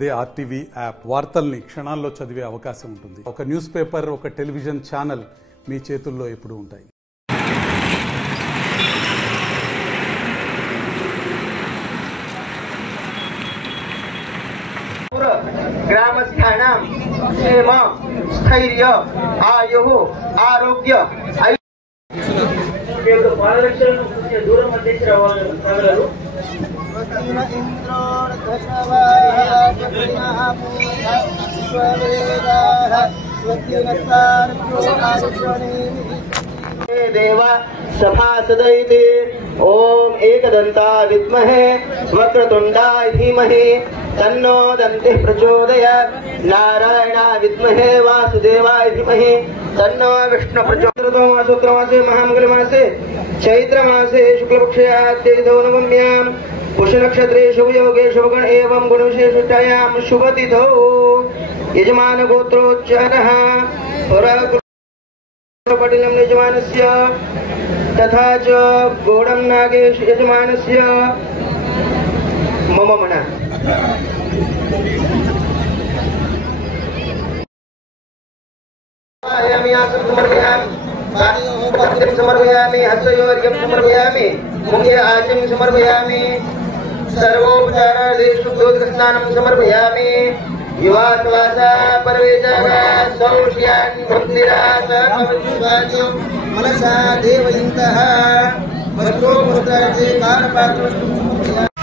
అదే RTV app వార్తల్ని క్షణాల్లో చదివే అవకాశం ఉంటుంది. ఒక న్యూస్ పేపర్, ఒక టెలివిజన్ ఛానల్ మీ చేతుల్లో ఎప్పుడూ ఉంటాయి. గ్రామస్థానం క్షేమ స్థైర్య ఆయు ఆరోగ్య పాలరక్షణను దూరం అందించిన వాళ్ళు देव सभासदैते ओम एकदंता विद्महे वक्रतुंडाय धीमहि तन्नो दन्तिः प्रचोदयात् नारायणाय विद्महे वासुदेवाय धीमहि तन्नो विष्णु प्रचोदयात्। सूत्रमासे महामंगलमासे चैत्रमासे शुक्लपक्षे आद्यैतो नवम्यां पुष्यनक्षत्रे शुभयोगे शुभगण एवं गुणविशेषायां शुभतिथौ यजमान गोत्रोच्चारः पटिलं यजमानस्य तथा च गौडं नागेश यजमानस्य मम मना समर्पयामि हस्तयोर्घ्यं समर्पयामि मुखे आचमनं समर्पयामि सर्वोपचारादि शुद्धोदकस्नानं समर्पयामि युवासवासा परवेजागा सौष्यान् भक्तिरास पवित्रवाद्यो मनसा देवयन्तः वस्त्रोपस्त्रादि कारपात्रवस्तु समर्पयामि।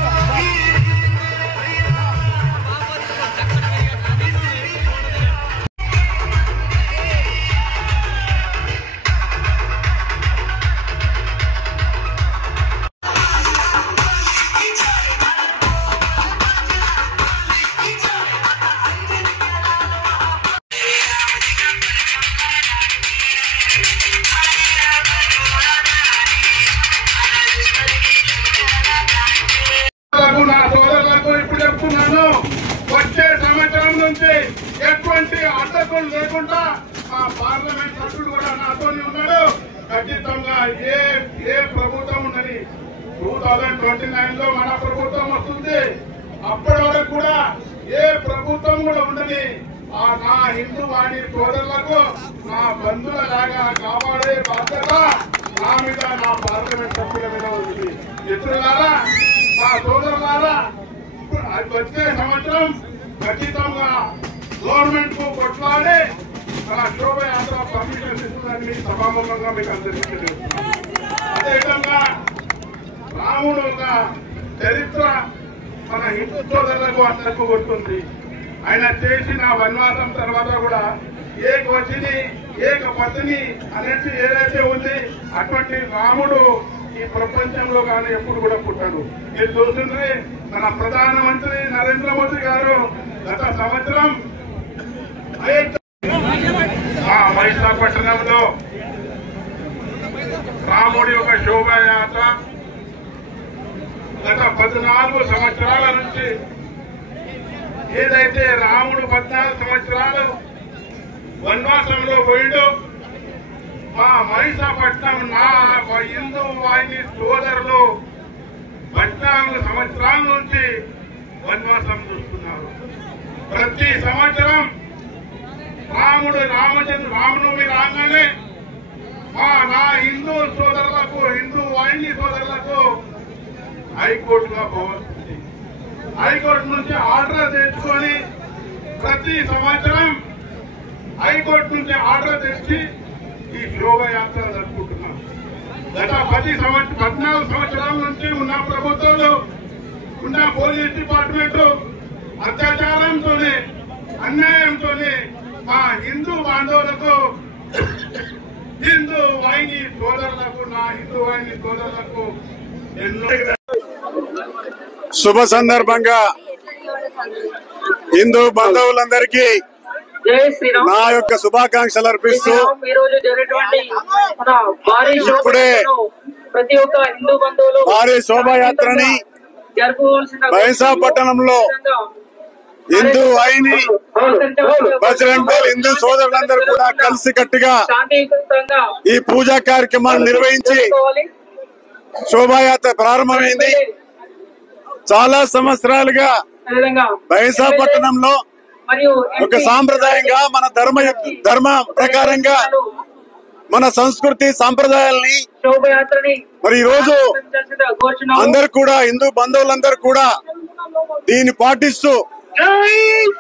వచ్చే సంవత్సరం నుంచి ఎటువంటి అడ్డకులు లేకుండా మా పార్లమెంట్ సభ్యుడు కూడా నాతోనే ఉన్నాడు. ఖచ్చితంగా ఏ ప్రభుత్వం ఉన్నది 2029 లో మన ప్రభుత్వం వస్తుంది. అప్పటి వరకు కూడా ఏ ప్రభుత్వం కూడా ఉండని నా హిందూ వాణి సోదరులకు నా బంధువుల లాగా కాపాడే బాధ్యత నా మీద, నా పార్లమెంట్ సభ్యుల మీద ఉంది. మిత్రులారా, నా సోదరులారా, వచ్చే సంవత్సరం ఖచ్చితంగా గవర్నమెంట్ కు కొట్లాడి మన శోభయాత్ర పర్మిషన్ ఇస్తుందని సభాముఖంగా మీకు అందరికీ తెలుస్తుంది. అదేవిధంగా రాముడు ఒక చరిత్ర మన హిందూ సోదరులకు అందరికీ గుర్తుంది. ఆయన చేసిన వనవాసం తర్వాత కూడా ఏకవచని ఏకపత్ని అనేది ఏదైతే ఉంది అటువంటి రాముడు ఈ ప్రపంచంలో కానీ ఎప్పుడు కూడా పుట్టాడు. మీరు చూస్తుంటే మన ప్రధానమంత్రి నరేంద్ర మోదీ గారు గత సంవత్సరం విశాఖపట్నంలో రాముడి యొక్క శోభయాత్ర గత 14 సంవత్సరాల నుంచి ఏదైతే రాముడు 14 సంవత్సరాలు వనవాసంలో పోయిండో మా మహిళాపట్నం నా హిందూ వాహిని సోదరులు 14 సంవత్సరాల నుంచి వనవాసం చూస్తున్నారు. ప్రతి సంవత్సరం రామనవమి రాగానే నా హిందూ సోదరులకు, హిందూ వాహిని సోదరులకు హైకోర్టుగా పోవస్తుంది. హైకోర్టు నుంచి ఆర్డర్ తెచ్చుకొని ప్రతి సంవత్సరం హైకోర్టు నుంచి ఆర్డర్ తెచ్చి ఈ శోభయాత్ర జరుపుకుంటున్నాం. గత 14 సంవత్సరాల నుంచి ఉన్న ప్రభుత్వాలు, ఉన్న పోలీస్ డిపార్ట్మెంట్ అత్యాచారంతోనే, అన్యాయంతోనే మా హిందూ బాంధవులకు, హిందూ వాహిని సోదరులకు, నా హిందూ వాహిని సోదరులకు ఎన్నో శుభ సందర్భంగా హిందూ బంధువులందరికీ నా యొక్క శుభాకాంక్షలు అర్పిస్తూ ఇప్పుడే భారీ శోభాయాత్రని విశాఖపట్నంలో హిందూ వాహిని బజరంగ్ దళ్ హిందూ సోదరులందరూ కూడా కలిసి కట్టుగా ఈ పూజా కార్యక్రమాన్ని నిర్వహించి శోభాయాత్ర ప్రారంభమైంది. చాలా సంవత్సరాలుగా బైంసా పట్టణంలో ఒక సాంప్రదాయంగా మన ధర్మ ప్రకారంగా మన సంస్కృతి సాంప్రదాయాల్ని మరి ఈ రోజు అందరు కూడా హిందూ బంధువులందరూ కూడా దీన్ని పాటిస్తూ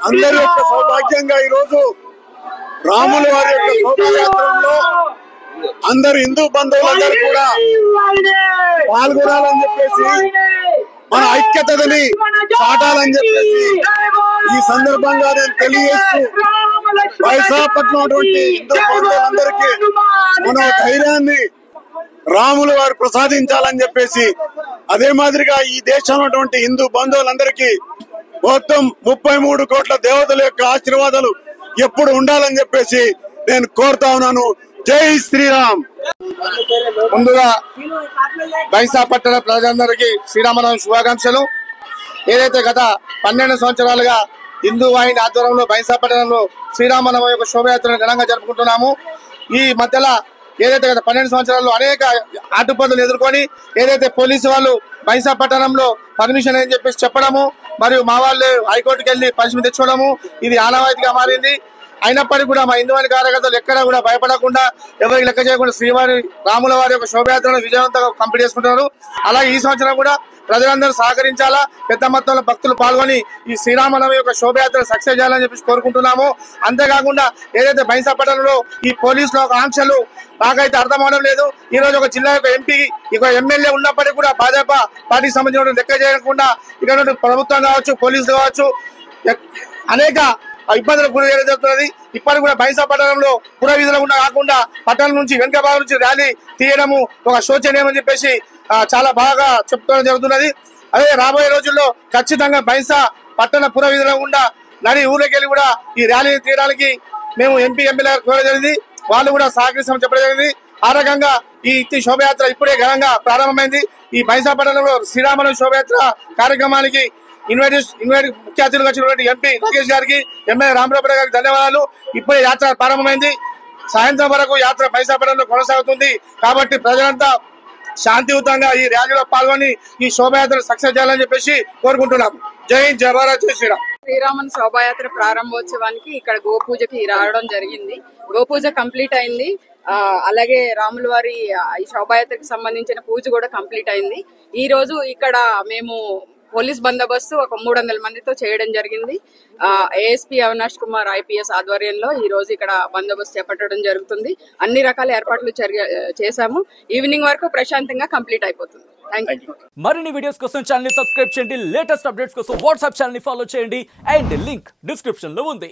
అందరి యొక్క సౌభాగ్యంగా ఈ రోజు రాముల వారి యొక్క శోభాయాత్రలో అందరు హిందూ బంధువులందరూ కూడా పాల్గొనాలని చెప్పేసి మన ఐక్యతని చాటాలని చెప్పేసి ఈ సందర్భంగా నేను తెలియజేస్తూ వైశాఖపట్నం అటువంటి హిందూ బంధువులందరికీ మన ధైర్యాన్ని రాములు వారు ప్రసాదించాలని చెప్పేసి అదే మాదిరిగా ఈ దేశంలో ఉన్నటువంటి హిందూ బంధువులందరికీ మొత్తం 33 కోట్ల దేవతల యొక్క ఆశీర్వాదాలు ఎప్పుడు ఉండాలని చెప్పేసి నేను కోరుతా ఉన్నాను. జై శ్రీరామ్. ముందుగా బైంసా పట్టణ ప్రజలందరికీ శ్రీరామనవమి శుభాకాంక్షలు. ఏదైతే గత 12 సంవత్సరాలుగా హిందూ వాహిని ఆధ్వర్యంలో బైంసా పట్టణంలో శ్రీరామనవమి యొక్క శోభయాత్రను ఘనంగా జరుపుకుంటున్నాము. ఈ మధ్యలో ఏదైతే గత 12 సంవత్సరాల్లో అనేక ఆటుపదులు ఎదుర్కొని ఏదైతే పోలీసు వాళ్ళు బైంసా పట్టణంలో పర్మిషన్ అని చెప్పేసి చెప్పడము మరియు మా వాళ్ళు హైకోర్టుకు వెళ్లి పర్మిషన్ తెచ్చుకోవడము ఇది ఆనవాయితీగా మారింది. అయినప్పటికీ కూడా మా హిందూ కార్యకర్తలు ఎక్కడా కూడా భయపడకుండా ఎవరికి లెక్క చేయకుండా శ్రీవారి రాముల వారి యొక్క శోభయాత్రను విజయవంతంగా కంప్లీట్ చేసుకుంటున్నారు. అలాగే ఈ సంవత్సరం కూడా ప్రజలందరూ సహకరించాలా, పెద్ద మొత్తంలో భక్తులు పాల్గొని ఈ శ్రీరామనవమి యొక్క శోభయాత్ర సక్సెస్ చేయాలని చెప్పి కోరుకుంటున్నాము. అంతేకాకుండా ఏదైతే బైంసా పట్టణంలో ఈ పోలీసుల యొక్క ఆంక్షలు నాకైతే అర్థం అవడం లేదు. ఈ రోజు ఒక జిల్లా యొక్క ఎంపీ ఇక ఎమ్మెల్యే ఉన్నప్పటికీ కూడా భాజపా పార్టీకి సంబంధించిన లెక్క చేయకుండా ఇక్కడ ప్రభుత్వం కావచ్చు పోలీసులు కావచ్చు అనేక ఇబ్బందులకు గురి చేయడం జరుగుతున్నది. ఇప్పటికి కూడా బైంసా పట్టణంలో పుర వీధుల గుండా కాకుండా పట్టణం నుంచి వెనుక భాగం నుంచి ర్యాలీ తీయడము ఒక శోచనీయమని చెప్పేసి చాలా బాగా చెప్తూ జరుగుతున్నది. అదే రాబోయే రోజుల్లో ఖచ్చితంగా బైంసా పట్టణ పుర వీధుల గుండా నడి ఊళ్ళకి వెళ్ళి కూడా ఈ ర్యాలీ తీయడానికి మేము ఎంపీ ఎమ్మెల్యే కోరడం జరిగింది. వాళ్ళు కూడా సహకరిస్తామని చెప్పడం జరిగింది. ఆ రకంగా ఈ శోభయాత్ర ఇప్పుడే ఘనంగా ప్రారంభమైంది. ఈ బైంసా పట్టణంలో శ్రీరామనవమి శోభయాత్ర కార్యక్రమానికి ఇన్వైట్ ముఖ్య అతిథులుగా వచ్చినటువంటి ఎంపీ లోకేష్ గారికి ఎమ్మెల్యే రామరావు గారికి ధన్యవాదాలు. ఇప్పుడే యాత్ర ప్రారంభమైంది. సాయంత్రం వరకు యాత్ర బైంసా పట్టణంలో కొనసాగుతుంది. కాబట్టి ప్రజలంతా శాంతియుతంగా ఈ ర్యాలీలో పాల్గొని ఈ శోభయాత్ర సక్సెస్ చేయాలని చెప్పేసి కోరుకుంటున్నాం. జై హింద్, జై భారత్, జై శ్రీరామ్. శ్రీరామన్ శోభాయాత్ర ప్రారంభోత్సవానికి ఇక్కడ గోపూజకి రావడం జరిగింది. గోపూజ కంప్లీట్ అయింది. అలాగే రాముల వారి ఈ శోభాయాత్రకు సంబంధించిన పూజ కూడా కంప్లీట్ అయింది. ఈ రోజు ఇక్కడ మేము పోలీస్ బందోబస్తు ఒక 300 మందితో చేయడం జరిగింది. ఏఎస్పీ అవినాష్ కుమార్ IPS ఆధ్వర్యంలో ఈ రోజు ఇక్కడ బందోబస్తు చేపట్టడం జరుగుతుంది. అన్ని రకాల ఏర్పాట్లు చేశాము. ఈవినింగ్ వరకు ప్రశాంతంగా కంప్లీట్ అయిపోతుంది. Thank you. మరిన్ని వీడియోస్ కోసం ఛానల్ ని సబ్స్క్రైబ్ చేయండి. లేటెస్ట్ అప్డేట్స్ కోసం వాట్సాప్ ఛానల్ ని ఫాలో చేయండి. అండ్ లింక్ డిస్క్రిప్షన్ లో ఉంది.